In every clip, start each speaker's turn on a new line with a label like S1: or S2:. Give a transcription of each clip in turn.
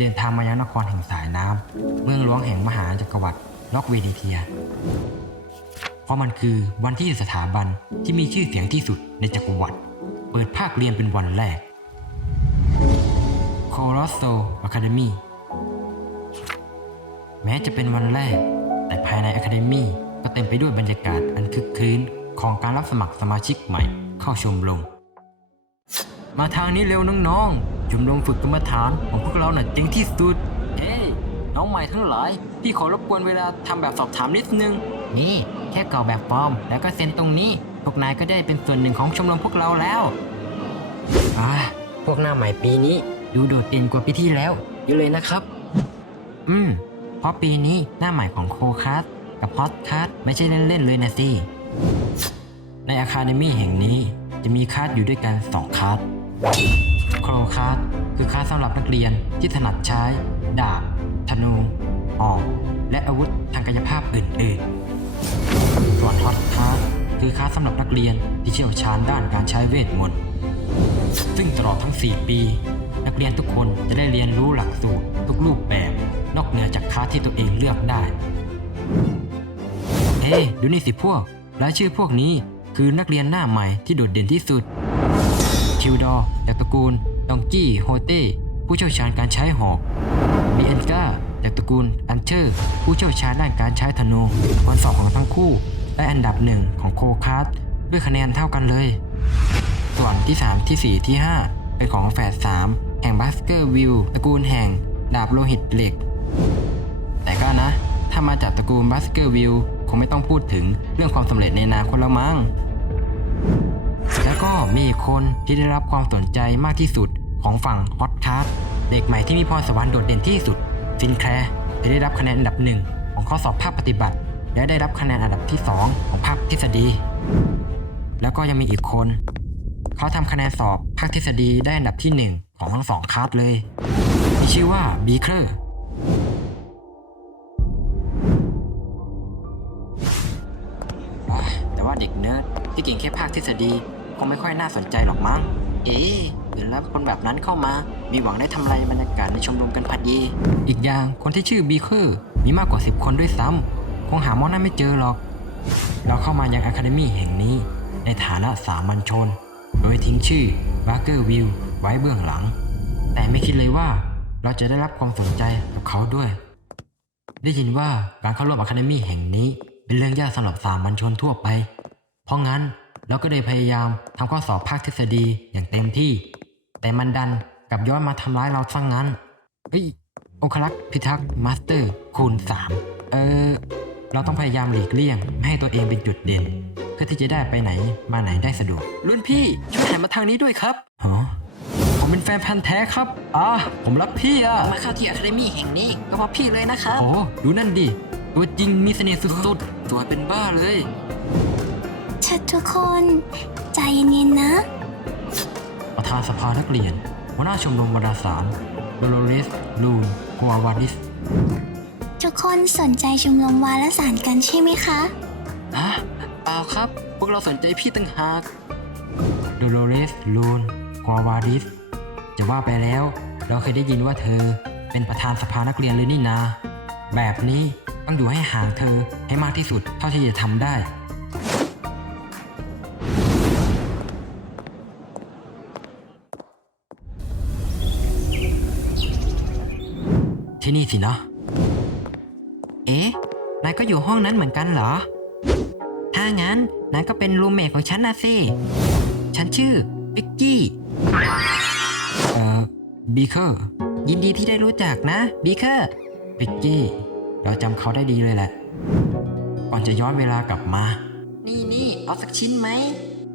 S1: เดินทางมายังนครแห่งสายน้ำเมืองหลวงแห่งมหาจักรวรรดิล็อกเวนิเทีย เพราะมันคือวันที่สถาบันที่มีชื่อเสียงที่สุดในจักรวรรดิเปิดภาคเรียนเป็นวันแรก c o r o s s o Academy แม้จะเป็นวันแรก แต่ภายใน Academy ก็เต็มไปด้วยบรรยากาศอันคึกคืนของการรับสมัครสมาชิกใหม่เข้าชมรมมาทางนี้เร็วน้องๆ ชมรมฝึกกรรมฐานของพวกเราน่ะเจ๋งที่สุด เฮ้ยน้องใหม่ทั้งหลาย พี่ขอรบกวนเวลาทำแบบสอบถามนิดนึง นี่ แค่เก่าแบบฟอร์ม แล้วก็เซ็นตรงนี้ พวกนายก็ได้เป็นส่วนหนึ่งของชมรมพวกเราแล้วอ่าพวกหน้าใหม่ปีนี้ ดูโดดเด่นกว่าปีที่แล้วเยอะเลยนะครับ อืม เพราะปีนี้หน้าใหม่ของโคคัสกับพอดคัสไม่ใช่เล่นๆเลยนะสิ ในอะคาเดมี่แห่งนี้จะมีคลาสอยู่ด้วยกัน2คลาส โครคาสคือคาสสำหรับนักเรียนที่ถนัดใช้ ดาบ ธนูหอกและอาวุธทางกายภาพอื่นๆส่วนฮอตคาสคือคาสสำหรับนักเรียนที่เชี่ยวชาญด้านการใช้เวทมนต์ ซึ่งตลอดทั้ง 4 ปี นักเรียนทุกคนจะได้เรียนรู้หลักสูตรทุกรูปแบบ นอกเหนือจากคาสที่ตัวเองเลือกได้ เฮ้ดูนี่สิพวกรายชื่อพวกนี้คือนักเรียนหน้าใหม่ที่โดดเด่นที่สุด ทิวดอร์จากตระกูลดองกี้โฮเต้ผู้เชี่ยวชาญการใช้หอกบีเอ็นกาจากตระกูลอันเชอร์ ผู้เชี่ยวชาญด้านการใช้ธนูวันสอบของทั้งคู่ ได้อันดับหนึ่งของโคคัสด้วยคะแนนเท่ากันเลย ส่วนที่ 3 ที่ 4 ที่ 5 เป็นของแฝด3 แห่งบัสเกอร์วิลตระกูลแห่งดาบโลหิตเหล็ก แต่ก็นะ ถ้ามาจากตระกูลบัสเกอร์วิลคงไม่ต้องพูดถึงเรื่องความสำเร็จในนาคตแล้วมั้งแล้ว ก็มีคนที่ได้รับความสนใจมากที่สุดของฝั่งฮอตคาร์เด็กใหม่ที่มีพรสวรรค์โดดเด่นที่สุดฟินแคร์ที่ได้รับคะแนนอันดับหนึ่งของข้อสอบภาคปฏิบัติ และได้รับคะแนนอันดับที่สองของภาคทฤษฎี แล้วก็ยังมีอีกคน เขาทำคะแนนสอบภาคทฤษฎีได้อันดับที่หนึ่งของทั้งสองคาสเลย มีชื่อว่าบีเคอร์อะแต่ว่าเด็กเนิร์ดที่เก่งแค่ภาคทฤษฎี คงไม่ค่อยน่าสนใจหรอกมั้ง เอ๊ะหรือรับคนแบบนั้นเข้ามา มีหวังได้ทำลายบรรยากาศในชมรมกันพอดีอีกอย่างคนที่ชื่อบีเคอร์มีมากกว่า 10 คนด้วยซ้ำคงหามอนั่นไม่เจอหรอก เราเข้ามายังอะคาเดมี่แห่งนี้ ในฐานะสามัญชน โดยทิ้งชื่อบาร์เกอร์วิลไว้เบื้องหลัง แต่ไม่คิดเลยว่าเราจะได้รับความสนใจกับเขาด้วย ได้ยินว่าการเข้าร่วมอะคาเดมี่แห่งนี้ เป็นเรื่องยากสำหรับสามัญชนทั่วไป เพราะงั้น เราก็เลยพยายามทำข้อสอบภาคทฤษฎีอย่างเต็มที่ แต่มันดันกลับย้อนมาทำร้ายเราซะงงั้นเฮ้ยองคลักษ์พิทักษ์มาสเตอร์คูณ 3 เออ เราต้องพยายามหลีกเลี่ยง ไม่ให้ตัวเองเป็นจุดเด่น เพื่อที่จะได้ไปไหนมาไหนได้สะดวก รุ่นพี่ช่วยหันมาทางนี้ด้วยครับฮะผมเป็นแฟนพันธ์แท้ครับอ่าผมรักพี่อะ
S2: มาเข้าที่อะคาเดมี่แห่งนี้ก็เพราะพี่เลยนะครับ
S1: โอ้ดูนั่นดิ ตัวจริงมีเสน่ห์สุดๆสวยเป็นบ้าเลย
S3: เชิญทุกคน ใจเย็นๆนะ
S1: ประธานสภานักเรียนหัวหน้าชมรมวารสารโดโลเรส ลูนกัววาดิส
S3: ทุกคนสนใจชมรมวารสารกันใช่ไหมคะ
S1: อะเปล่าครับ พวกเราสนใจพี่ตั้งหากโดโลเรส ลูนกัววาดิส จะว่าไปแล้ว เราเคยได้ยินว่าเธอเป็นประธานสภานักเรียนเลยนี่นา แบบนี้ต้องอยู่ให้ห่างเธอให้มากที่สุดเท่าที่จะทำได้ ที่นี่สินะ เอ๊ะ นายก็อยู่ห้องนั้นเหมือนกันเหรอ ถ้างั้นนายก็เป็นรูมเมทของฉันนะสิ ฉันชื่อวิกกี้ เอ่อบีเคอร์ ยินดีที่ได้รู้จักนะบีเคอร์วิกกี้ เราจำเขาได้ดีเลยแหละ ก่อนจะย้อนเวลากลับมา
S2: นี่นี่เอาสักชิ้นไหม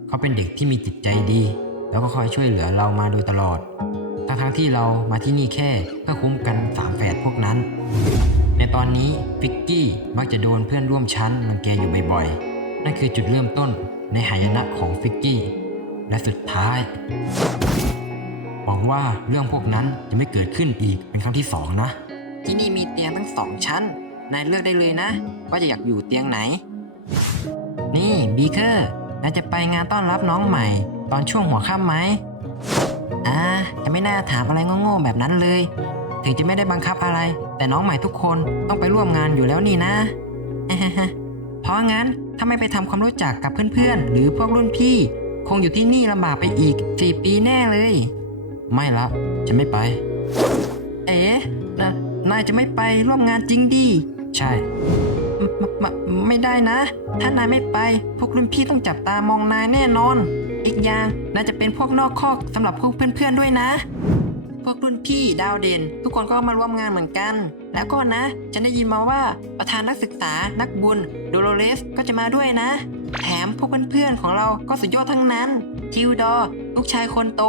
S1: เขาเป็นเด็กที่มีจิตใจดี แล้วก็คอยช่วยเหลือเรามาโดยตลอด ทั้งที่เรามาที่นี่แค่เพื่อคุ้มกันสามแฝดพวกนั้น ในตอนนี้ฟิกกี้มักจะโดนเพื่อนร่วมชั้นรังแกอยู่บ่อยๆ นั่นคือจุดเริ่มต้นในหายนะของฟิกกี้ และสุดท้าย หวังว่าเรื่องพวกนั้นจะไม่เกิดขึ้นอีกเป็นครั้งที่สองนะ
S2: ที่นี่มีเตียงทั้งสองชั้น นายเลือกได้เลยนะ ว่าจะอยากอยู่เตียงไหน
S1: นี่บีเคอร์นายจะไปงานต้อนรับน้องใหม่ ตอนช่วงหัวค่ำไหม
S2: อ่า จะไม่น่าถามอะไรโง่ๆแบบนั้นเลย ถึงจะไม่ได้บังคับอะไร แต่น้องใหม่ทุกคนต้องไปร่วมงานอยู่แล้วนี่นะ เพราะงั้นถ้าไม่ไปทำความรู้จักกับเพื่อนๆ หรือพวกรุ่นพี่ คงอยู่ที่นี่ลำบากไปอีก4ปีแน่เลย
S1: ไม่ละฉันไม่ไป
S2: เอ๋นะนายจะไม่ไปร่วมงานจริงดิ
S1: ใช่
S2: มมไม่ได้นะ ถ้านายไม่ไป พวกรุ่นพี่ต้องจับตามองนายแน่นอน อีกอย่างนายจะเป็นพวกนอกคอกสำหรับพวกเพื่อนๆด้วยนะ พวกรุ่นพี่ดาวเด่น ทุกคนก็มาร่วมงานเหมือนกัน แล้วก็นะ ฉันได้ยินมาว่าประธานนักศึกษานักบุญโดโลเรสก็จะมาด้วยนะ แถมพวกเพื่อนๆของเราก็สุดยอดทั้งนั้นทิวดอลูกชายคนโต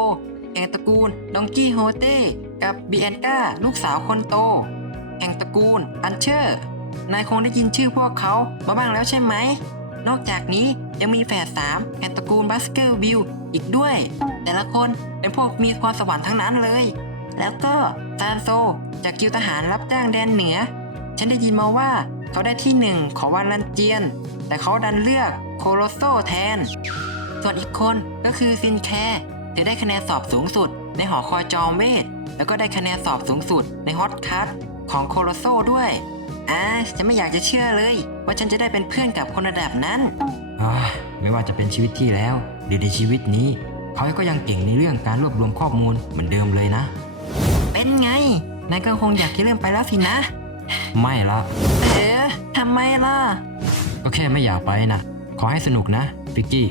S2: แห่งตระกูลดองกี้โฮเต้กับบีแอนกาลูกสาวคนโตแห่งตระกูลอันเชอร์ นายคงได้ยินชื่อพวกเขามาบ้างแล้วใช่ไหม นอกจากนี้ยังมีแฝดสามแห่งตระกูลบัสเกอร์วิลอีกด้วย แต่ละคนเป็นพวกมีพรสวรรค์ทั้งนั้นเลย แล้วก็ซานโซจากกิวทหารรับจ้างแดนเหนือ ฉันได้ยินมาว่าเขาได้ที่หนึ่งของวันลันเจียน แต่เขาดันเลือกโคโลโซแทน ส่วนอีกคนก็คือซินแคร์เธอได้คะแนนสอบสูงสุด ในหอคอยจอมเวท แล้วก็ได้คะแนนสอบสูงสุดในฮอตคัทของโคโลโซด้วย อ่าฉันไม่อยากจะเชื่อเลย ว่าฉันจะได้เป็นเพื่อนกับคนระดับนั้น
S1: อ่าไม่ว่าจะเป็นชีวิตที่แล้วหรือในชีวิตนี้ เขาก็ยังเก่งในเรื่องการรวบรวมข้อมูลเหมือนเดิมเลยนะ
S2: เป็นไงนายก็คงอยากจะเริ่มไปแล้วสินะ
S1: ไม่ละ
S2: เอ๋ทำไมล่ะ
S1: ก็แค่ไม่อยากไปนะขอให้สนุกนะฟิกกี้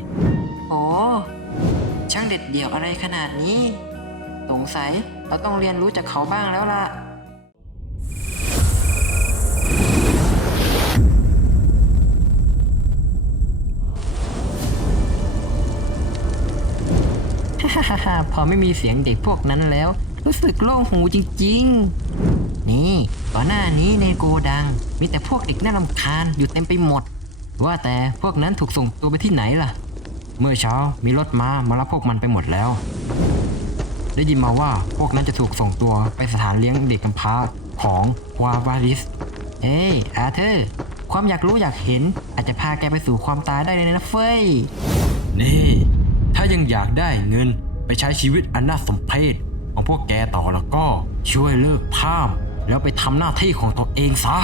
S2: โอ้ช่างเด็ดเดี่ยวอะไรขนาดนี้ สงสัยเราต้องเรียนรู้จากเขาบ้างแล้วล่ะ พอไม่มีเสียงเด็กพวกนั้นแล้ว รู้สึกโล่งหูจริง ๆ นี่ก่อนหน้านี้ในโกดัง มีแต่พวกเด็กน่ารำคาญอยู่เต็มไปหมด ว่าแต่พวกนั้นถูกส่งตัวไปที่ไหนล่ะ
S1: เมื่อเช้ามีรถมามารับพวกมันไปหมดแล้ว ได้ยินมาว่าพวกนั้นจะถูกส่งตัวไปสถานเลี้ยงเด็กกำพร้าของควาวาริส
S2: เฮ้ยอาเธอร์ ความอยากรู้อยากเห็น อาจจะพาแกไปสู่ความตายได้เลยนะเฟ้ย
S1: นี่ ถ้ายังอยากได้เงิน ไปใช้ชีวิตอันน่าสมเพชของพวกแกต่อแล้วก็ช่วยเลิกภาพ แล้วไปทำหน้าที่ของตัวเองซะ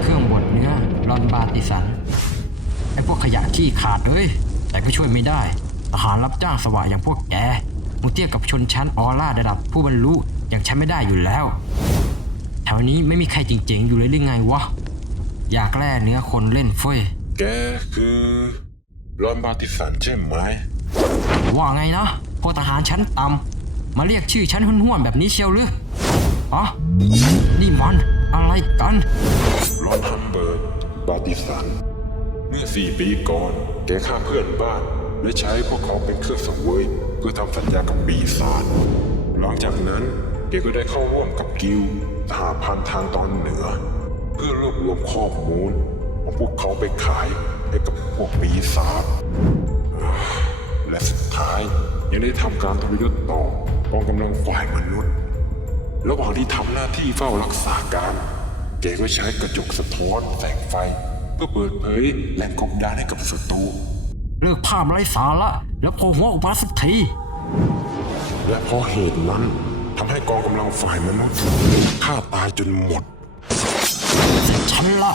S1: เครื่องบดเนื้อรอนบาติสันไอ้พวกขยะขี้ขาดเอ้ยแต่ก็ช่วยไม่ได้ทหารรับจ้างสวะอย่างพวกแกมึงเทียบกับชนชั้นออร่าระดับผู้บรรลุอย่างฉันไม่ได้อยู่แล้วแถวนี้ไม่มีใครจริงๆอยู่เลยหรือไงวะอยากแล่เนื้อคนเล่นเฟ้ย
S4: แกคือรอนบาติสันใช่ไหม
S1: ว่าไงนะพวกทหารชั้นต่ำมาเรียกชื่อชั้นห้วนๆแบบนี้เชียวหรืออ๋อนี่มันอะไรกัน
S4: รอนฮัมเบิร์กบาติสัน เมื่อสี่ปีก่อน แกฆ่าเพื่อนบ้าน และใช้พวกเขาเป็นเครื่องสังเวยเพื่อทำสัญญากับปีศาจหลังจากนั้นแกก็ได้เข้าร่วมกับกิลด์สหพันธ์ทางตอนเหนือ เพื่อรวบรวมข้อมูลของพวกเขาไปขายให้กับพวกปีศาจ และสุดท้ายยังได้ทำการทรยศต่อกองกำลังฝ่ายมนุษย์ ระหว่างที่ทำหน้าที่เฝ้ารักษาการ แกก็ใช้กระจกสะท้อนแสงไฟ เพื่อเปิดเผยแหล่งกบดานให้กับศัตรู
S1: เลิกภาพไร้สาระแล้วโผล่หัวออกมาสักที
S4: และเพราะเหตุนั้นทำให้กองกำลังฝ่ายมนุษย์ฆ่าตายจนหมด
S1: เสร็จฉันละ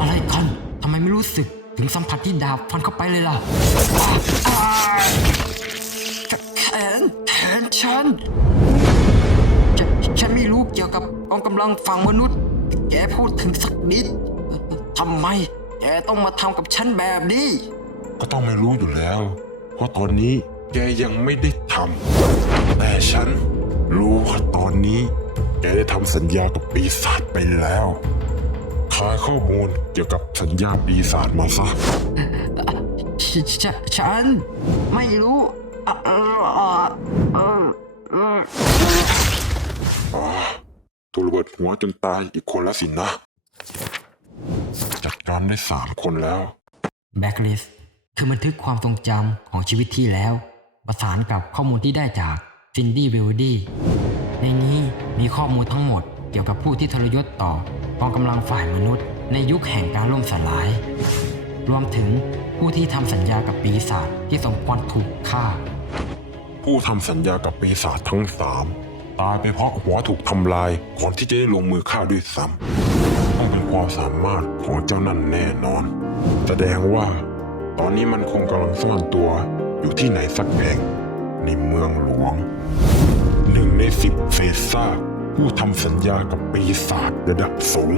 S1: อะไรกันทำไมไม่รู้สึก ถึงสัมผัสที่ดาบฟันเข้าไปเลยล่ะอ้าแขนแขนฉันฉนฉันไม่รู้เกี่ยวกับกองกำลังฝั่งมนุษย์ แกพูดถึงสักนิดทำไม แกต้องมาทำกับฉันแบบนี้
S4: ก็ต้องไม่รู้อยู่แล้ว เพราะตอนนี้แกยังไม่ได้ทำแต่ฉันรู้ว่าตอนนี้ แกได้ทำสัญญากับปีศาจไปแล้วายข้อมูลเกี่ยวกับสัญญาปีศาจมาซะ
S1: ฉฉฉันไม่รู้อะเอออะเออเออ
S4: ถูกระเบิดหัวจนตายอีกคนแล้วสินะ จัดการได้สามคนแล้ว
S1: แบ็กลิสคือบันทึกความทรงจำของชีวิตที่แล้ว ประสานกับข้อมูลที่ได้จากซินดี้เวลดี้ในนี้มีข้อมูลทั้งหมด เกี่ยวกับผู้ที่ทรยศต่อกองกำลังฝ่ายมนุษย์ ในยุคแห่งการล่มสลาย รวมถึงผู้ที่ทำสัญญากับปีศาจที่สมควรถูกฆ่า
S4: ผู้ทำสัญญากับปีศาจทั้งสามตายไปเพราะหัวถูกทำลายก่อนที่จะได้ลงมือฆ่าด้วยซ้ำต้องเป็นความสามารถของเจ้านั่นแน่นอน แสดงว่า ตอนนี้มันคงกำลังซ่อนตัวอยู่ที่ไหนสักแห่งในเมืองหลวงหนึ่งในสิบเฟซ่า ผู้ทำสัญญากับปีศาจระดับสูง